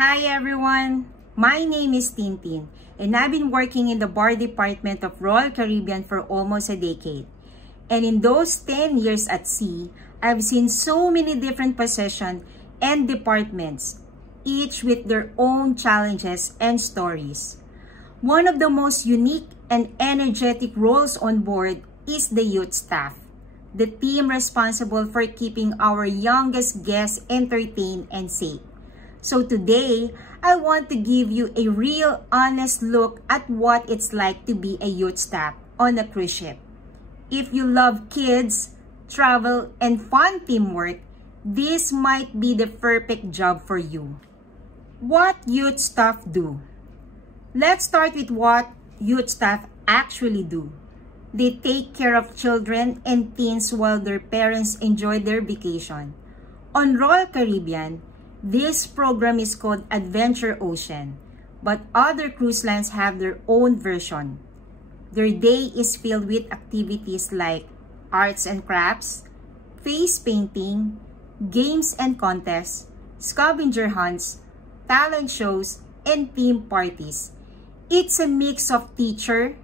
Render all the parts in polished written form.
Hi everyone! My name is Tintin and I've been working in the bar department of Royal Caribbean for almost a decade. And in those 10 years at sea, I've seen so many different positions and departments, each with their own challenges and stories. One of the most unique and energetic roles on board is the youth staff, the team responsible for keeping our youngest guests entertained and safe. So today, I want to give you a real honest look at what it's like to be a youth staff on a cruise ship. If you love kids, travel, and fun teamwork, this might be the perfect job for you. What youth staff do? Let's start with what youth staff actually do. They take care of children and teens while their parents enjoy their vacation. On Royal Caribbean, this program is called Adventure Ocean, but other cruise lines have their own version. Their day is filled with activities like arts and crafts, face painting, games and contests, scavenger hunts, talent shows, and theme parties. It's a mix of teacher,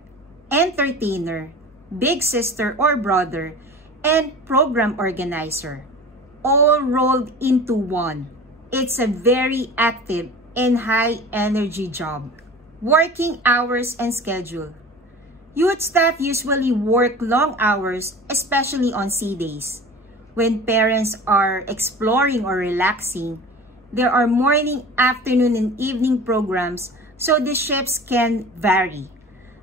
entertainer, big sister or brother, and program organizer, all rolled into one. It's a very active and high-energy job. Working hours and schedule. Youth staff usually work long hours, especially on sea days. When parents are exploring or relaxing, there are morning, afternoon, and evening programs, so the shifts can vary.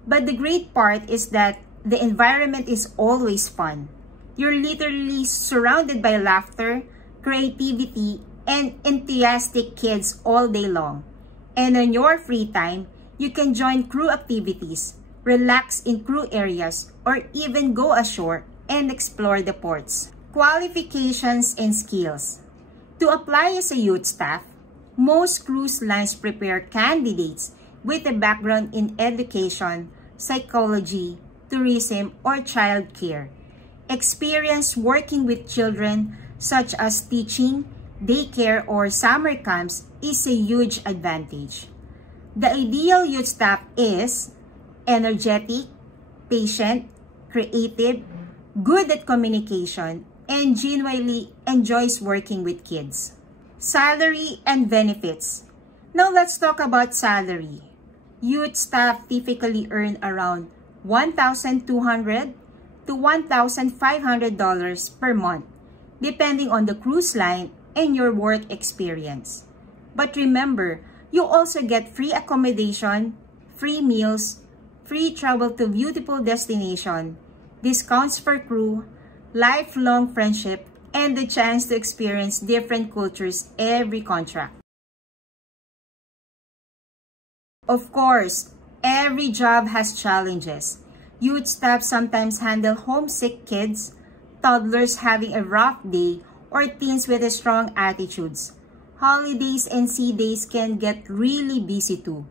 But the great part is that the environment is always fun. You're literally surrounded by laughter, creativity, and enthusiastic kids all day long. And on your free time, you can join crew activities, relax in crew areas, or even go ashore and explore the ports. Qualifications and skills. To apply as a youth staff, most cruise lines prepare candidates with a background in education, psychology, tourism, or child care. Experience working with children such as teaching, daycare, or summer camps is a huge advantage. The ideal youth staff is energetic, patient, creative, good at communication, and genuinely enjoys working with kids. Salary and benefits. Now let's talk about salary. Youth staff typically earn around $1,200 to $1,500 per month, depending on the cruise line and your work experience. But remember, you also get free accommodation, free meals, free travel to beautiful destination, discounts for crew, lifelong friendship, and the chance to experience different cultures every contract. Of course, every job has challenges. Youth staff sometimes handle homesick kids, toddlers having a rough day, or teens with strong attitudes. Holidays and sea days can get really busy too,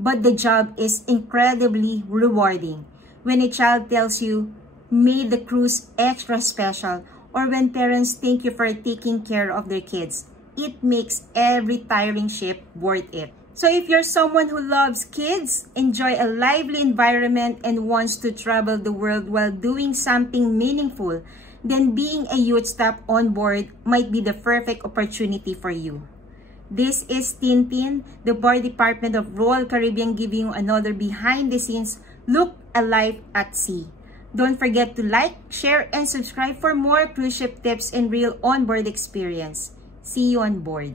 but the job is incredibly rewarding. When a child tells you, made the cruise extra special, or when parents thank you for taking care of their kids, it makes every tiring shift worth it. So if you're someone who loves kids, enjoy a lively environment, and wants to travel the world while doing something meaningful, then being a youth staff on board might be the perfect opportunity for you. This is Tintin, the bar department of Royal Caribbean, giving you another behind-the-scenes look at life at sea. Don't forget to like, share, and subscribe for more cruise ship tips and real onboard experience. See you on board.